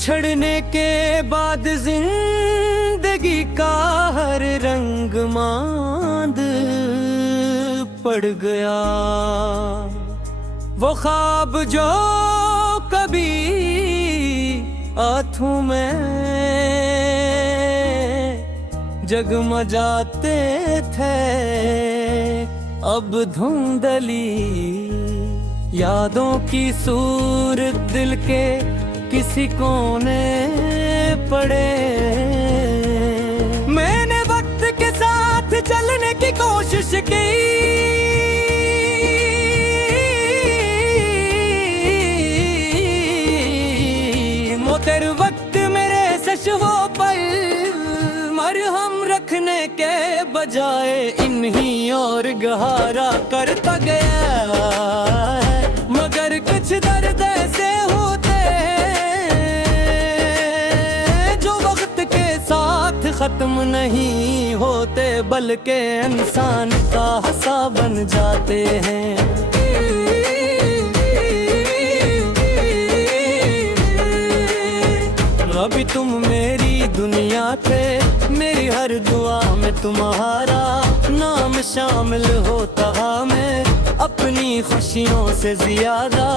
बिछड़ने के बाद जिंदगी का हर रंग मांद पड़ गया। वो ख्वाब जो कभी आंखों में जगमगाते थे, अब धुंधली यादों की सूरत दिल के किसी कोने पड़े। मैंने वक्त के साथ चलने की कोशिश की, मोतर वक्त मेरे सशवों पर मरहम रखने के बजाय इन्हीं और गहरा करता गया। मगर कुछ दर्द ऐसे होते जो वक्त के साथ खत्म नहीं होते, बल्कि इंसान का हिस्सा बन जाते हैं। अभी तुम मेरी दुनिया थे, मेरी हर दुआ में तुम्हारा नाम शामिल होता। मैं अपनी खुशियों से ज्यादा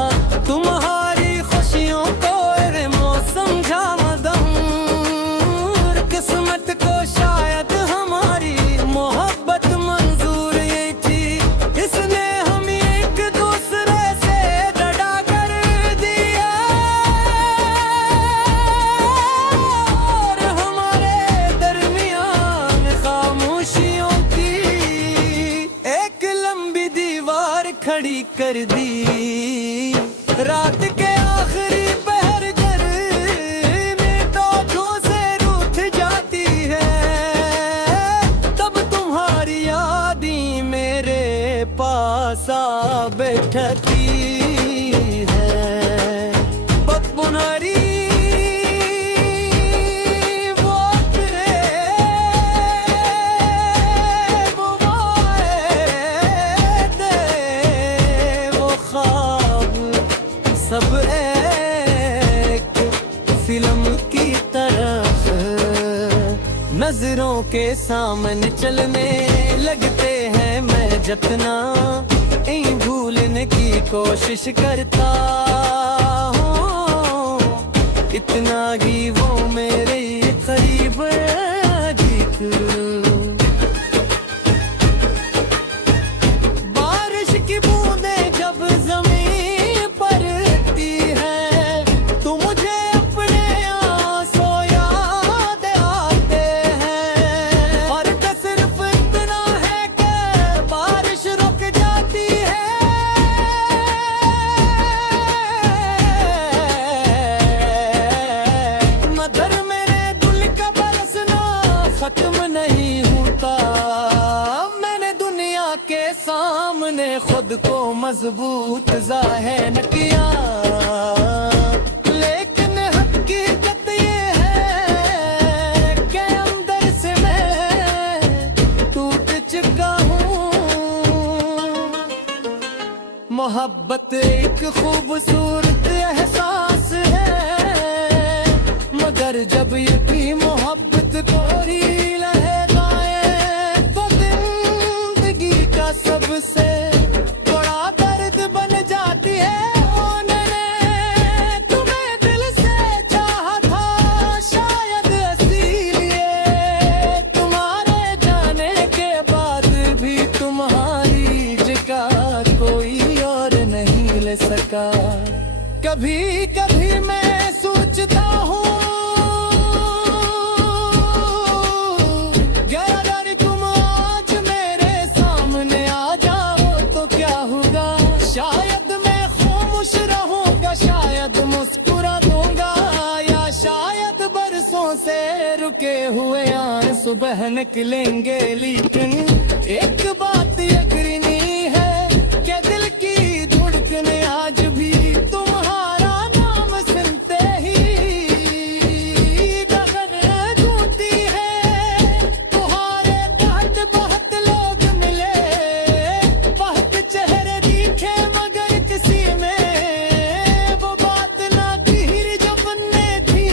तुम्हारी खुशियों को रे मौसम समझा मदम। किस्मत को शायद हमारी मोहब्बत मंजूर ये थी, इसने हम एक दूसरे से जुदा कर दिया। और हमारे दरमियान खामोशियों की एक लंबी दीवार खड़ी कर दी। रात के आखिरी पहर गर्मी टोटों से रूठ जाती है, तब तुम्हारी यादी मेरे पास आ बैठती है। बदबुनारी वो तेरे वो वादे वो ख्वाब सब एक फिल्म की तरह नजरों के सामने चलने लगते हैं। मैं जितना इन भूलने की कोशिश करता हूँ, इतना ही वो मेरे करीब अधिक। बारिश की बूंदें जब जमीन पर गिरती है, तो मुझे अपने आंसू याद आते हैं। फर्क सिर्फ इतना है कि बारिश रुक जाती है, मगर मेरे दिल का बरसना खत्म नहीं होता। मैंने दुनिया के सामने खुद को मजबूत जाहिर न किया, लेकिन हकीकत ये है कि अंदर से मैं टूट चुका हूँ। मोहब्बत एक खूबसूरत एहसास है, मगर जब यकीन मोहब्बत कोरी लहराए तो जिंदगी का सबसे बड़ा दर्द बन जाती है। मैंने तुम्हें दिल से चाहा था, शायद इसीलिए तुम्हारे जाने के बाद भी तुम्हारी जगह कोई और नहीं ले सका। कभी कभी मैं सोचता हूँ, अगर तुम आज मेरे सामने आ जाओ तो क्या होगा। शायद मैं खामोश रहूंगा, शायद मुस्कुरा दूंगा, या शायद बरसों से रुके हुए आंसू बह निकलेंगे। लेकिन एक बात यकीनी है कि दिल की धड़कने आज भी तुम्हारा नाम सुनते ही गगन गूंजती है। तुम्हारे तहत बहुत लोग मिले, बहुत चेहरे दिखे, मगर किसी में वो बात ना थी जो बनने थी।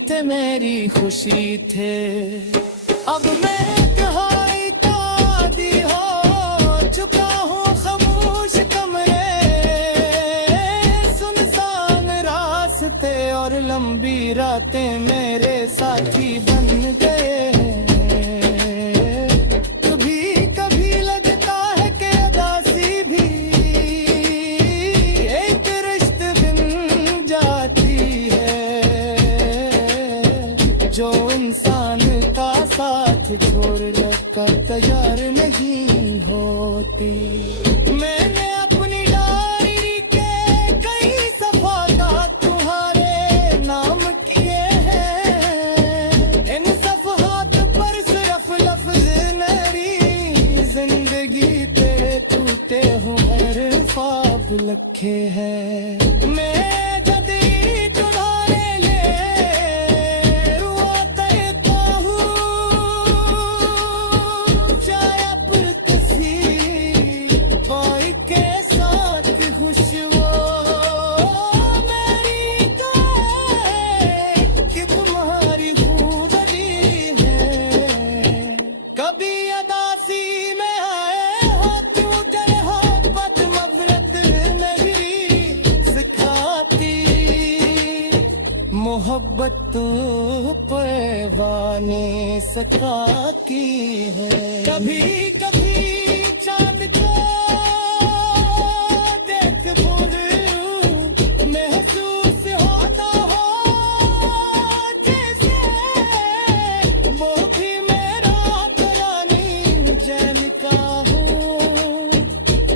थे मेरी खुशी थे। अब मैं कहाई का आदी हो चुका हूँ, खामोश कमरे, सुनसान रास्ते और लंबी रातें मेरे साथी बन गए। कभी कभी लगता है कि उदासी भी एक रिश्ते बिन जाती है, जो इंसान का साथ छोड़ने का तैयार नहीं होती। मैंने अपनी डायरी के कई सफात तुम्हारे नाम किए हैं। इन सफात पर सिर्फ लफ्ज मेरी जिंदगी तेरे टूटे हुए ख्वाब लिखे हैं। मैं जब तुम्हारे लिए रुआ करता हूँ, चाहे पर किसी कोई के साथ खुशबू मेरी तो है कि तुम्हारी खूबी है। कभी अदासी में आए हो तू, डर हो बदमवरत मेरी सिखाती। मोहब्बत तो पैवाने सका की है। कभी कभी चांद को देख भूल महसूस होता हो, जैसे वो भी मेरा पुरानी जैन का हूँ।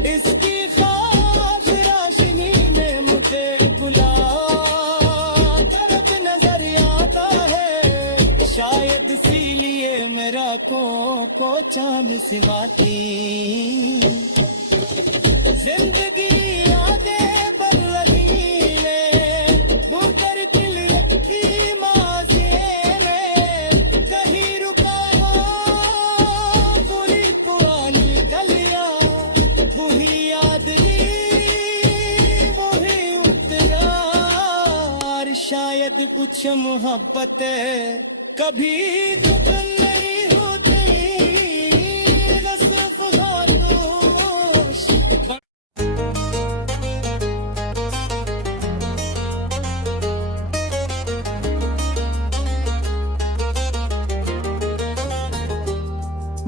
इसकी खास रोशनी में मुझे बुला तरफ नजर आता है, शायद इसीलिए मेरा को चांद सिवाती। जिंदगी आगे बढ़ रही है, दूर दिल की माज़ी में कहीं रुका हो, पूरी पुरानी गलियां वही याद वही उतरार। शायद कुछ मोहब्बत कभी दुख नहीं होती, न सिर्फ खामोश।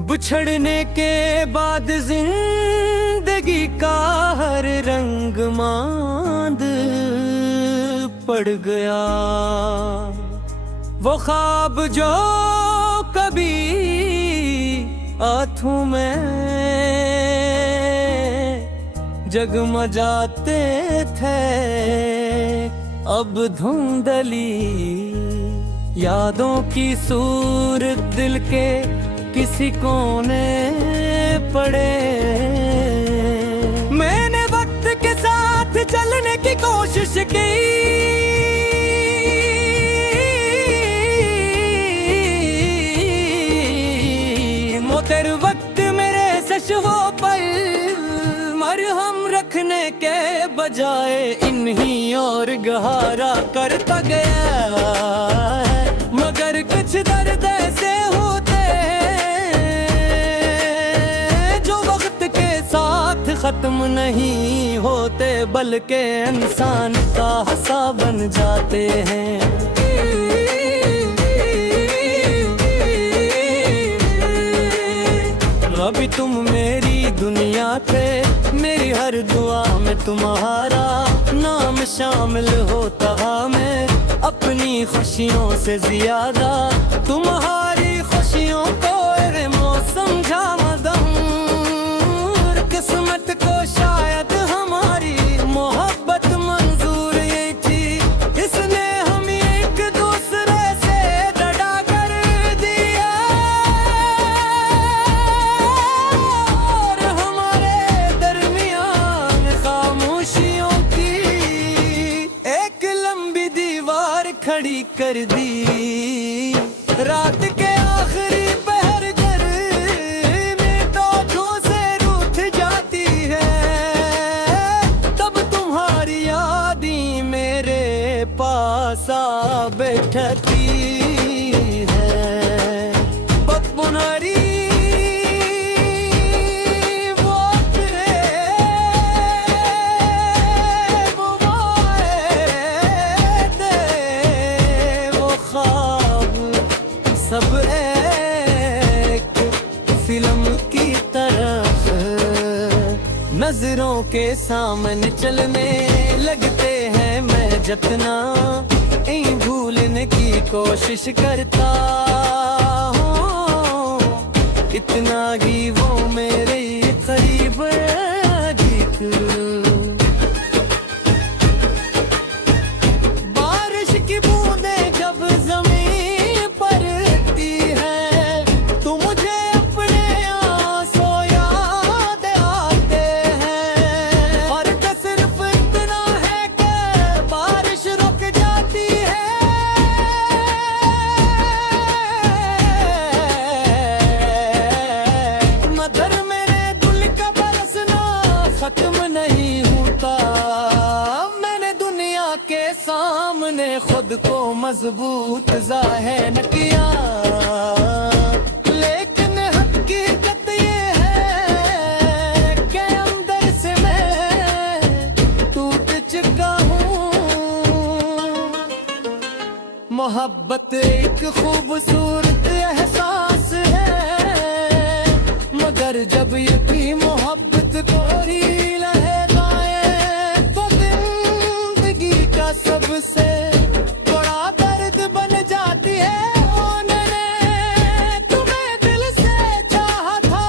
बिछड़ने के बाद जिंदगी का हर रंग मांद पड़ गया। वो ख्वाब जो कभी आंखों में जगमगाते थे, अब धुंधली यादों की सूरत दिल के किसी कोने पड़े। मैंने वक्त के साथ चलने की कोशिश की, मोतर वक्त मेरे सशवों पर मरहम रखने के बजाय इन्हीं और गहरा करता गया। मगर कुछ दर्द ऐसे होते जो वक्त के साथ खत्म नहीं होते, बल्कि इंसान का हंसा बन जाते हैं। अभी तुम मेरी दुनिया थे, मेरी हर दुआ में तुम्हारा नाम शामिल होता। मैं अपनी खुशियों से ज्यादा तुम्हारी खुशियों को मौसम मदम। किस्मत को शायद हमारी मोहब्बत मंजूर ये थी, इसने हम एक दूसरे से डरा कर दिया। और हमारे दरमियान खामोशियों की एक लंबी दीवार खड़ी कर दी। रात के आखिरी पहर में टोचों से रूठ जाती है, तब तुम्हारी यादें मेरे पास सा बैठती है बपुनरी वो तेरे वो वादे वो ख्वाब सब एक फिल्म की तरह नजरों के सामने चलने लगते हैं। मैं जितना इन भूलने की कोशिश करता हूँ इतना ही वो मेरे करीब अधिक। बारिश की बूंदें जब जमीन पर गिरती है तो मुझे अपने आंसू याद आते हैं। फर्क सिर्फ इतना है कि बारिश रुक जाती है मगर मेरे दिल का बरसना खत्म नहीं होता। मैंने दुनिया के सामने खुद को मजबूत जाहिर न किया लेकिन हकीकत ये है कि अंदर से मैं टूट चुका हूँ। मोहब्बत एक खूबसूरत एहसास है मगर जब यही मोहब्बत कोरी लहराए तो जिंदगी का सबसे बड़ा दर्द बन जाती है। मैंने तुम्हें दिल से चाहा था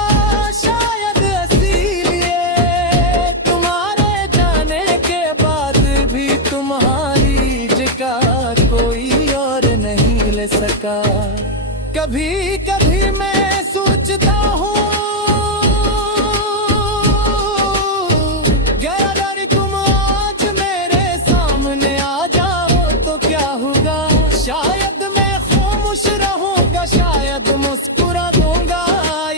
शायद इसीलिए तुम्हारे जाने के बाद भी तुम्हारी जगह कोई और नहीं ले सका। कभी कभी मैं सोचता हूँ गैर तुम आज मेरे सामने आ जाओ तो क्या होगा। शायद मैं खामोश रहूंगा शायद मुस्कुरा दूंगा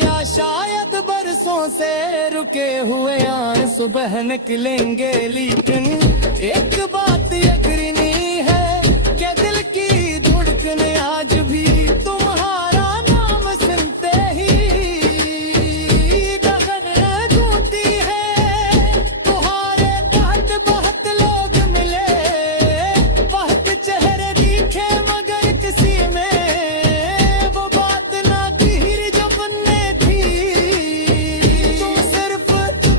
या शायद बरसों से रुके हुए आंसू बह निकलेंगे। लेकिन एक बात यकीनी है कि दिल की धड़कन आज भी तुम्हारा नाम सुनते ही गगन गूंजती है। तुम्हारे तहत बहुत लोग मिले बहुत चेहरे दिखे मगर किसी में वो बात ना थी जो बनने थी। तुम सिर्फ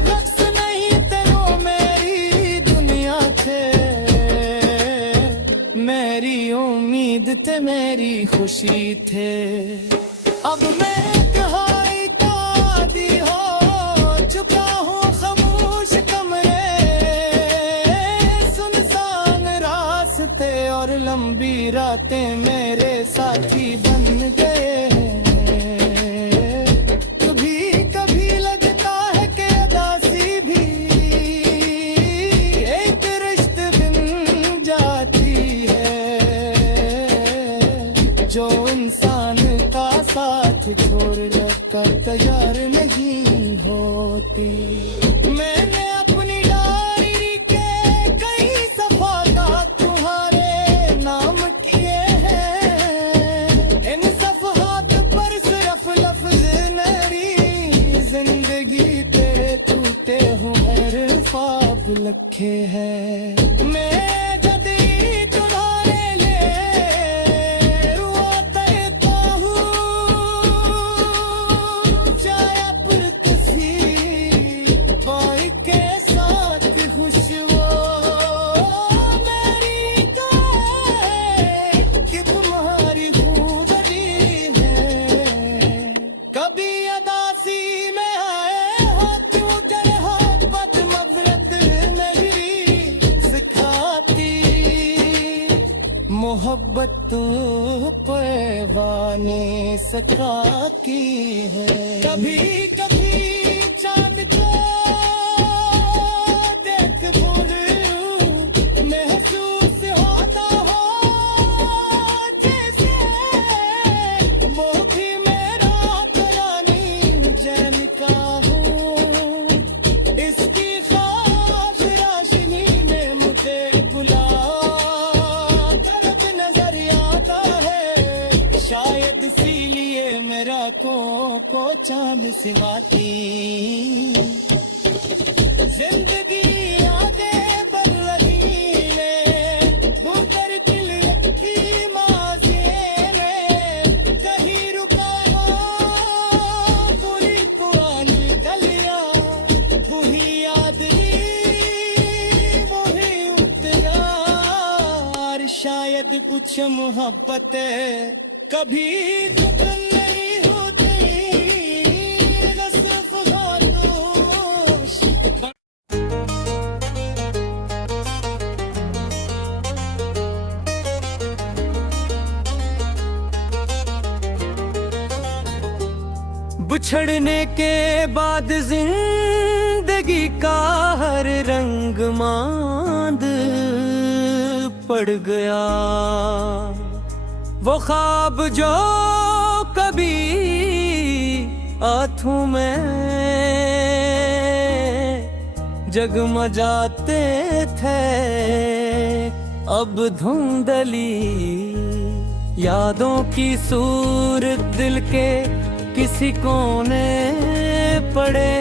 शख्स नहीं थे वो मेरी दुनिया थे मेरी उम्मीद थे मेरी खुशी थे। अब मैं कहाई तो आदी हो चुका हूँ खामोश कमरे सुनसान रास्ते और लंबी रातें मेरे साथी बन गए। कभी कभी लगता है कि उदासी भी एक रिश्ते बिन जाती है जो इंसान का साथ छोड़ने का तैयार नहीं होती। मैंने अपनी डायरी के कई सफात तुम्हारे नाम किए हैं। इन सफहात पर सिर्फ लफ्ज मेरी जिंदगी तेरे टूटे हुए ख्वाब लिखे हैं। मैं जदी तुम्हारे लिए रुआ करता हूँ चाहे पर किसी बाई के साथ खुशबू मेरी कि तुम्हारी खूबी है। कभी अदासी में आए हो क्यों जरे हो बद मफरत नहीं सिखाती। मोहब्बत तो पैवाने सका की है। कभी कभी चांद को देख भूल महसूस होता हो जैसे वो भी मेरा पुरानी जैन का हूँ। इसकी खास रोशनी में मुझे बुला कर पलकों को चांद सिवाती जिंदगी आगे बढ़ रही है भूतर दिल की माज़ी में कहीं रुका हो पूरी पुरानी गलियां वही याद वही उतरार शायद कुछ मोहब्बत कभी दुख नहीं होती न सिर्फ खामोश बिछड़ने के बाद जिंदगी का हर रंग मांद पड़ गया वो ख्वाब जो कभी आंखों में जगमगाते थे अब धुंधली यादों की सूरत दिल के किसी कोने पड़े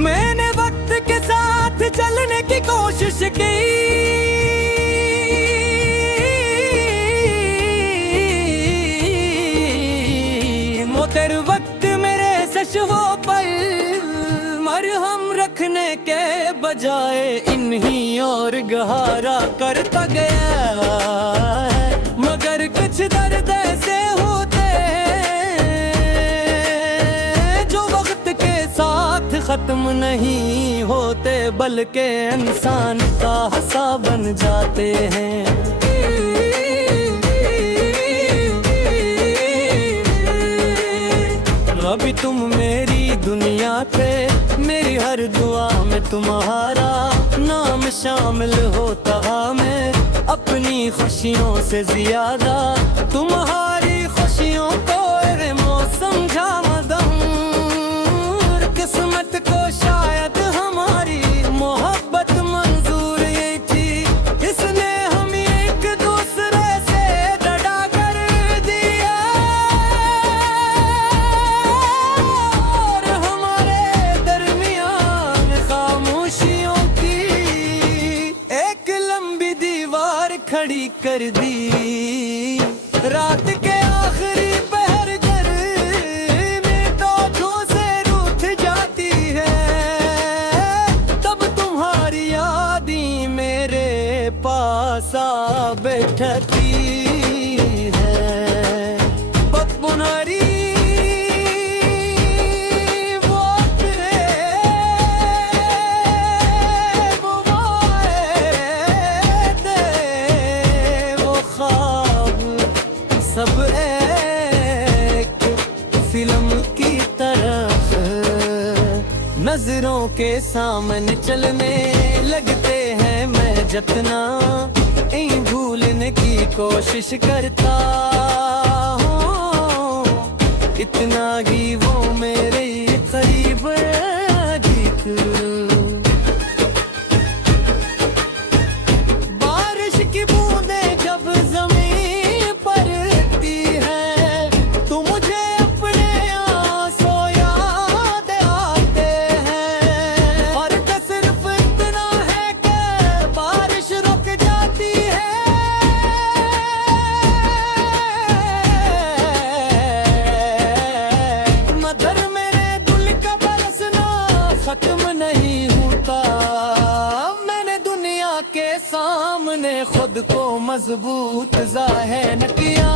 मैंने वक्त के साथ चलने की कोशिश की तेरे वक्त मेरे सशवों पर मरहम रखने के बजाय इन्हीं और गहरा करता गया मगर कुछ दर्द ऐसे होते जो वक्त के साथ खत्म नहीं होते बल्कि इंसान का हिस्सा बन जाते हैं अभी तुम मेरी दुनिया थे मेरी हर दुआ में तुम्हारा नाम शामिल होता मैं अपनी खुशियों से ज्यादा तुम्हारी खुशियों को रे मौसम जामदम किस्मत को शायद हमारी मोहब्बत मंजूर ये थी इसने हम एक दूसरे से डरा कर दिया और हमारे दरमियान खामोशियों की एक लंबी दीवार खड़ी कर दी रात के आखिरी पहर घर में टोचों से रूठ जाती है तब तुम्हारी यादें मेरे पास आ बैठती है बदबुनारी वो तेरे वो वादे वो ख्वाब सब एक फिल्म की तरफ नजरों के सामने चलने लगते हैं मैं जितना भूलने की कोशिश करता हूँ इतना ही वो मेरे करीब अधिक बारिश की बूंदें जब जमीन पर गिरती है तो मुझे अपने आंसू याद आते हैं फर्क सिर्फ इतना है कि बारिश रुक जाती है मगर मेरे दिल का बरसना खत्म नहीं होता मैंने दुनिया के सामने खुद को मजबूत जाहिर न किया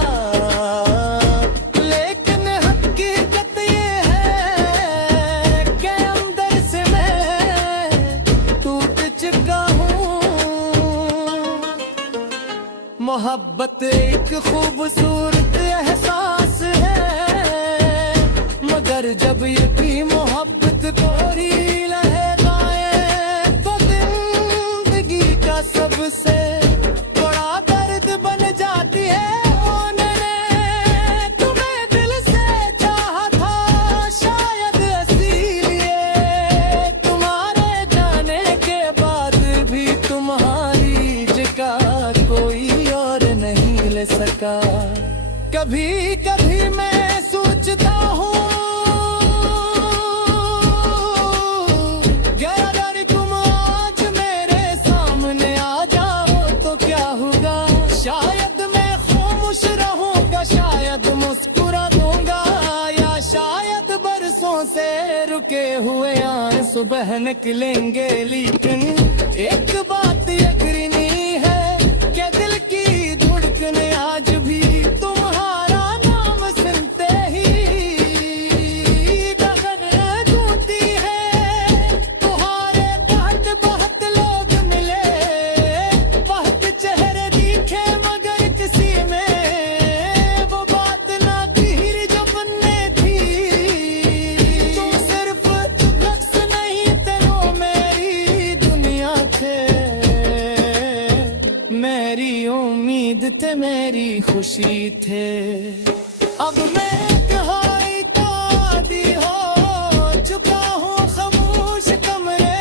लेकिन हकीकत ये है कि अंदर से मैं टूट चुका हूँ मोहब्बत एक खूबसूरत एहसास है मगर जब यकी मोहब्बत कोरी लहराए तो जिंदगी का सबसे बड़ा दर्द बन जाती है मैंने तुम्हें दिल से चाहा था शायद इसीलिए तुम्हारे जाने के बाद भी तुम्हारी जगह कोई और नहीं ले सका कभी कभी मैं सोचता सोचता हूँ अगर तुम आज मेरे सामने आ जाओ तो क्या होगा। शायद मैं खामोश रहूंगा, शायद मुस्कुरा दूंगा, या शायद बरसों से रुके हुए आंसू बह निकलेंगे। लेकिन एक बात यकीनी है कि दिल की धड़कन आज भी तुम्हारा नाम सुनते ही गगन गूंजती है। तुम्हारे तहत बहुत लोग मिले, बहुत चेहरे दिखे, मगर किसी में वो बात ना थी जो बनने थी। तुम सिर्फ लफ्ज़ नहीं थे, वो मेरी दुनिया थे, मेरी उम्मीद थे, मेरी खुशी थे। अब मैं एक हाई तादी हो चुका हूँ, खामोश कमरे,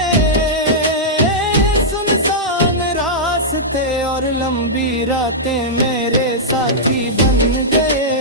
सुनसान रास्ते और लंबी रातें मेरे साथी बन गए।